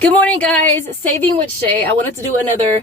Good morning, guys. Saving with Shay. I wanted to do another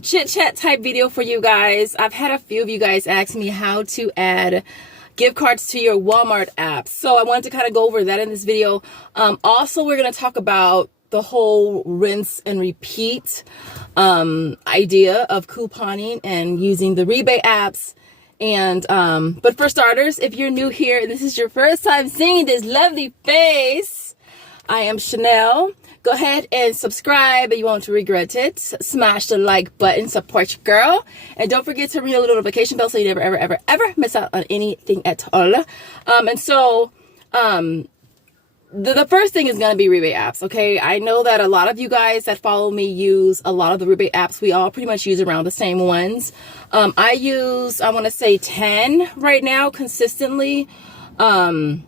chit chat type video for you guys. I've had a few of you guys ask me how to add gift cards to your Walmart app, so I wanted to kind of go over that in this video. Also, we're going to talk about the whole rinse and repeat idea of couponing and using the rebate apps. And but for starters, if you're new here and this is your first time seeing this lovely face, I am Chanel. Go ahead and subscribe, and you won't regret it. Smash the like button, support your girl, and don't forget to ring the little notification bell so you never ever miss out on anything at all. The first thing is going to be rebate apps. Okay, I know that a lot of you guys that follow me use a lot of the rebate apps. We all pretty much use around the same ones. I use, I want to say 10 right now consistently, but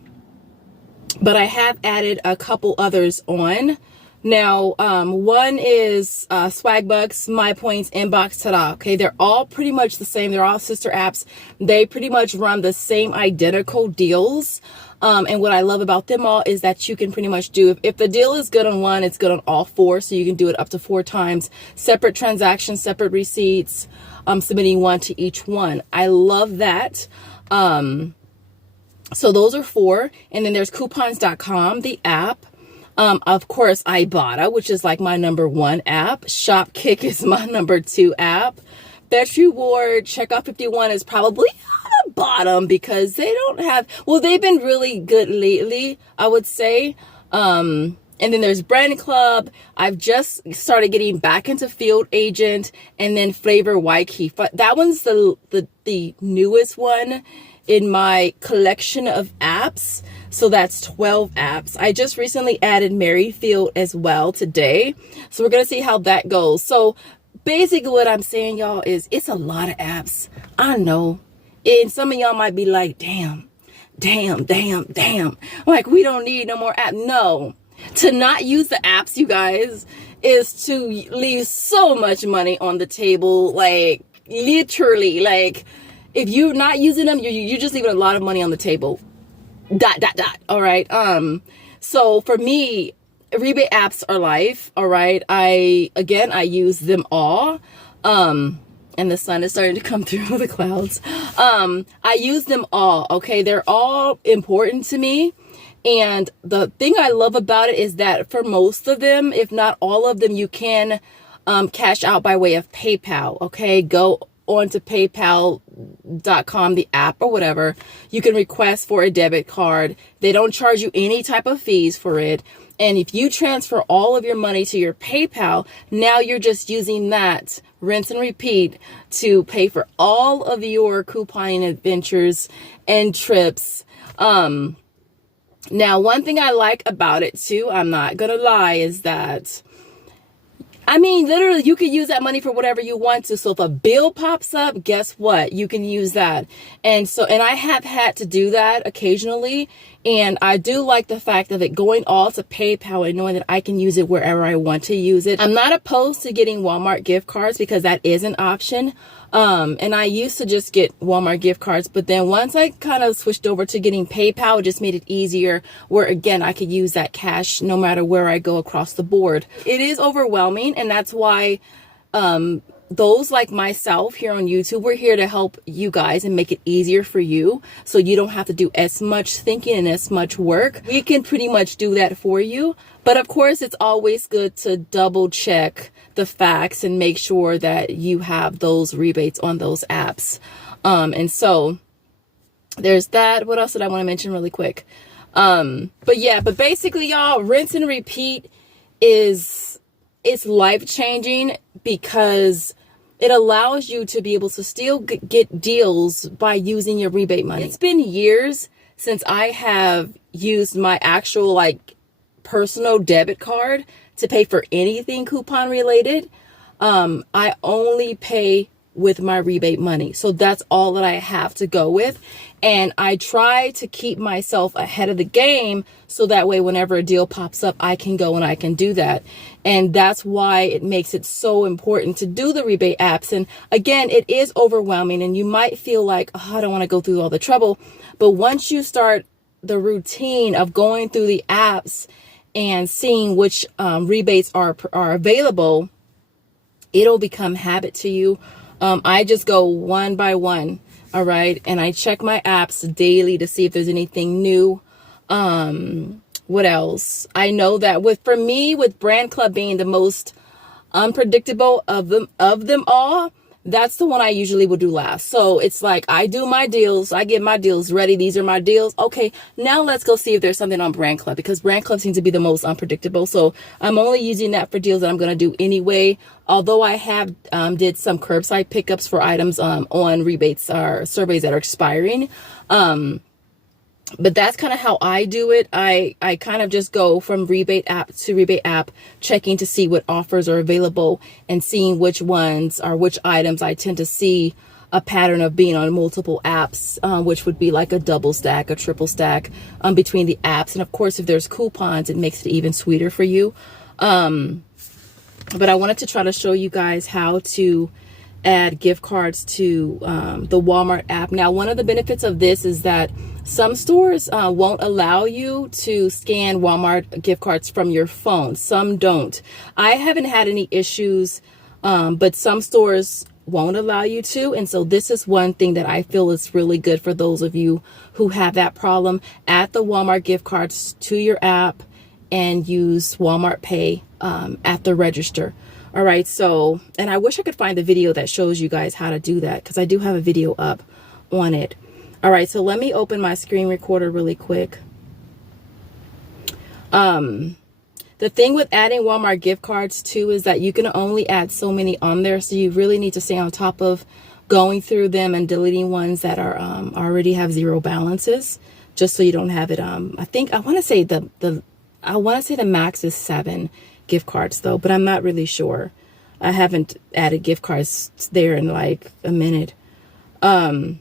I have added a couple others on. Now, one is Swagbucks, My Points, Inbox, Tada. Okay, they're all pretty much the same. They're all sister apps. They pretty much run the same identical deals. And what I love about them all is that you can pretty much do, if the deal is good on one, it's good on all four. So you can do it up to 4 times. Separate transactions, separate receipts, submitting one to each one. I love that. So those are 4. And then there's coupons.com, the app. Of course, Ibotta, which is like my #1 app. Shopkick is my #2 app. Best Reward, Checkout 51 is probably on the bottom because they don't have, well, they've been really good lately, I would say. And then there's Brand Club. I've just started getting back into Field Agent, and then Flavor Waikiki. That one's the newest one in my collection of apps. So that's 12 apps. I just recently added Merryfield as well today. So we're going to see how that goes. So basically what I'm saying, y'all, is it's a lot of apps. I know. And some of y'all might be like, damn. Like, we don't need no more apps. No. To not use the apps, you guys, is to leave so much money on the table. Like, literally, like, if you're not using them, you're just leaving a lot of money on the table. All right. So for me, rebate apps are life. All right. I use them all. And the sun is starting to come through the clouds. I use them all. Okay. They're all important to me. And the thing I love about it is that for most of them, if not all of them, you can, cash out by way of PayPal. Okay. Go onto PayPal.com, the app or whatever. You can request for a debit card. They don't charge you any type of fees for it. And if you transfer all of your money to your PayPal, now you're just using that rinse and repeat to pay for all of your couponing adventures and trips. Now, one thing I like about it too, I'm not gonna lie, is that I mean, literally, you can use that money for whatever you want to. So if a bill pops up, guess what? You can use that. And I have had to do that occasionally. And I do like the fact of it going all to PayPal and knowing that I can use it wherever I want to use it. I'm not opposed to getting Walmart gift cards because that is an option. And I used to just get Walmart gift cards, but then once I kind of switched over to getting PayPal, it just made it easier where, again, I could use that cash no matter where I go across the board. It is overwhelming, and that's why those like myself here on YouTube, we're here to help you guys and make it easier for you so you don't have to do as much thinking and as much work. We can pretty much do that for you. But of course, it's always good to double check the facts and make sure that you have those rebates on those apps. And so there's that. What else did I want to mention really quick? But basically, y'all, rinse and repeat it's life-changing because it allows you to be able to still get deals by using your rebate money. It's been years since I have used my actual personal debit card to pay for anything coupon related. I only pay with my rebate money. So that's all that I have to go with. And I try to keep myself ahead of the game so that way whenever a deal pops up, I can go and I can do that. And that's why it makes it so important to do the rebate apps. And again, it is overwhelming and you might feel like, oh, I don't want to go through all the trouble. But once you start the routine of going through the apps and seeing which rebates are available, it'll become habit to you. I just go one by one. All right. And I check my apps daily to see if there's anything new. What else? I know that for me, with Brand Club being the most unpredictable of them all, that's the one I usually will do last. So it's like, I do my deals, I get my deals ready. These are my deals. Okay, now let's go see if there's something on Brand Club, because Brand Club seems to be the most unpredictable. So I'm only using that for deals that I'm going to do anyway. Although I have did some curbside pickups for items on rebates or surveys that are expiring. But that's kind of how I do it. I kind of just go from rebate app to rebate app, checking to see what offers are available and seeing which ones or which items I tend to see a pattern of being on multiple apps, which would be like a double stack, a triple stack between the apps. And of course, if there's coupons, it makes it even sweeter for you. But I wanted to try to show you guys how to add gift cards to the Walmart app. Now, one of the benefits of this is that some stores won't allow you to scan Walmart gift cards from your phone. Some don't. I haven't had any issues, but some stores won't allow you to. And so this is one thing that I feel is really good for those of you who have that problem. Add the Walmart gift cards to your app and use Walmart Pay at the register. All right, so, and I wish I could find the video that shows you guys how to do that, because I do have a video up on it. All right, so let me open my screen recorder really quick. The thing with adding Walmart gift cards too is that you can only add so many on there, so you really need to stay on top of going through them and deleting ones that are already have zero balances, just so you don't have it. I think I want to say the max is 7 gift cards though, but I'm not really sure. I haven't added gift cards there in like a minute. All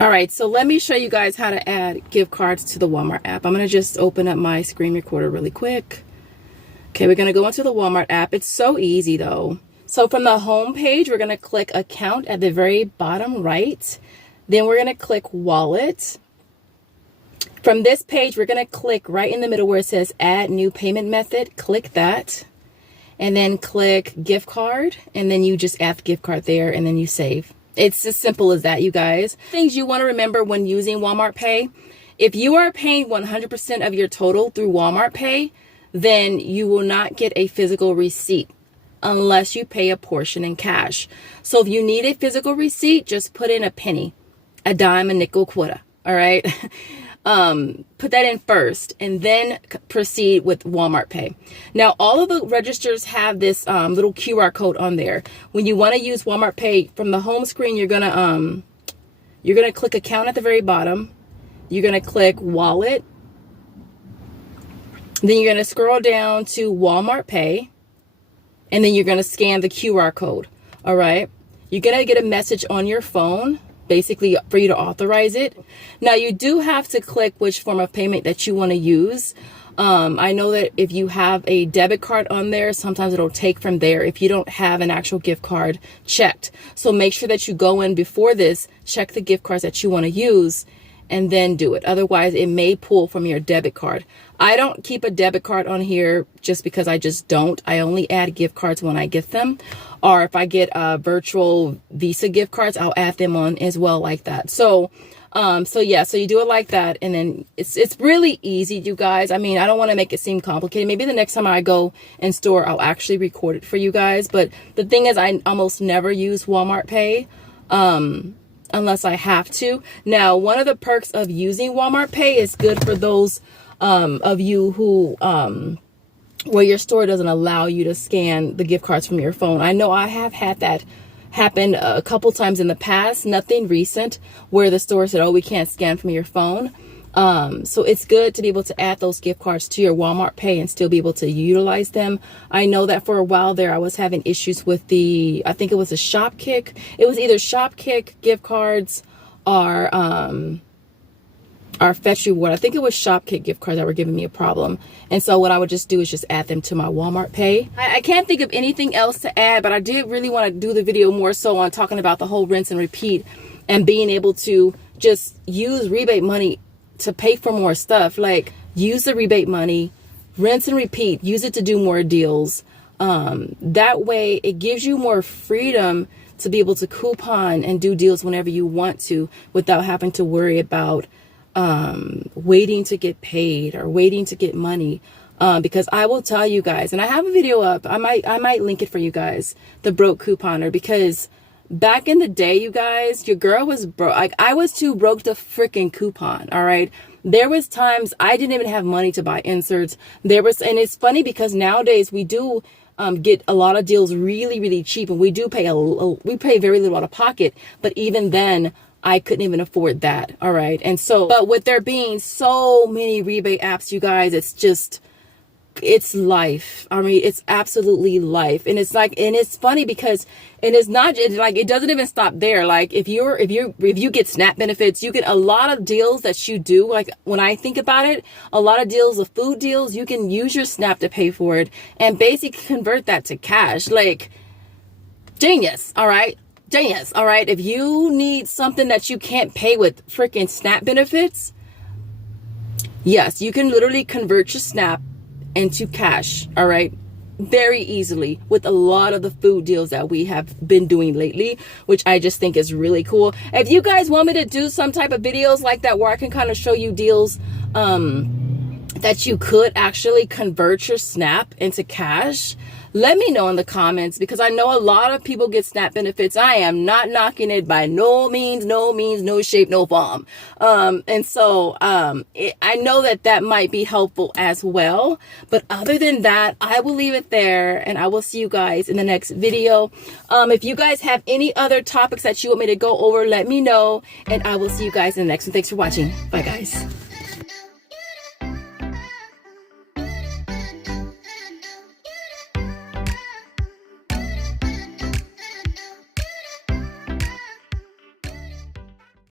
right, so let me show you guys how to add gift cards to the Walmart app. I'm going to just open up my screen recorder really quick. Okay, we're going to go into the Walmart app. It's so easy though. So from the home page, we're going to click account at the very bottom right. Then we're going to click wallet. From this page, we're going to click right in the middle where it says add new payment method. Click that and then click gift card. And then you just add the gift card there and then you save. It's as simple as that, you guys. Things you want to remember when using Walmart Pay. If you are paying 100% of your total through Walmart Pay, then you will not get a physical receipt unless you pay a portion in cash. So if you need a physical receipt, just put in a penny, a dime, a nickel, quarter. All right. Put that in first and then proceed with Walmart Pay. Now, all of the registers have this little QR code on there. When you want to use Walmart Pay from the home screen, you're gonna click account at the very bottom. You're gonna click wallet. Then you're gonna scroll down to Walmart Pay, and then you're gonna scan the QR code. All right. You're gonna get a message on your phone, basically for you to authorize it. Now you do have to click which form of payment that you want to use. I know that if you have a debit card on there, sometimes it'll take from there if you don't have an actual gift card checked. So make sure that you go in before this, check the gift cards that you want to use, and then do it. Otherwise, it may pull from your debit card. I don't keep a debit card on here just because I just don't. I only add gift cards when I get them. Or if I get virtual Visa gift cards, I'll add them on as well like that. So yeah, so you do it like that. And then it's really easy, you guys. I mean, I don't want to make it seem complicated. Maybe the next time I go in store, I'll actually record it for you guys. But the thing is, I almost never use Walmart Pay. Unless I have to. Now, one of the perks of using Walmart Pay is good for those of you who where your store doesn't allow you to scan the gift cards from your phone. I know I have had that happen a couple times in the past, nothing recent, where the store said, oh, we can't scan from your phone. So it's good to be able to add those gift cards to your Walmart Pay and still be able to utilize them. I know that for a while there, I was having issues with I think it was a Shopkick. It was either Shopkick gift cards or Fetch Reward. I think it was Shopkick gift cards that were giving me a problem. And so what I would just do is just add them to my Walmart Pay. I can't think of anything else to add, but I did really want to do the video more so on talking about the whole rinse and repeat and being able to just use rebate money to pay for more stuff. Like, use the rebate money, rinse and repeat, use it to do more deals. That way it gives you more freedom to be able to coupon and do deals whenever you want to without having to worry about waiting to get paid or waiting to get money. Because I will tell you guys, and I have a video up, I might link it for you guys, the broke couponer, because back in the day, you guys, your girl was broke. Like, I was too broke to freaking coupon. All right. There was times I didn't even have money to buy inserts. And it's funny because nowadays we do get a lot of deals really, really cheap, and we do pay we pay very little out of pocket. But even then, I couldn't even afford that. All right. And so, but with there being so many rebate apps, you guys, it's life. I mean, it's absolutely life. And it's like, and it's funny because, and it's not like, it doesn't even stop there. Like if you get SNAP benefits, you get a lot of deals that you do. Like when I think about it, a lot of deals, the food deals, you can use your SNAP to pay for it and basically convert that to cash. Like genius. All right. Genius. All right. If you need something that you can't pay with freaking SNAP benefits, yes, you can literally convert your SNAP into cash. All right. Very easily with a lot of the food deals that we have been doing lately, which I just think is really cool. If you guys want me to do some type of videos like that where I can kind of show you deals that you could actually convert your SNAP into cash, let me know in the comments, because I know a lot of people get SNAP benefits. I am not knocking it by no means, no shape, no form. And so I know that might be helpful as well. But other than that, I will leave it there, and I will see you guys in the next video. If you guys have any other topics that you want me to go over, let me know, and I will see you guys in the next one. Thanks for watching. Bye, guys.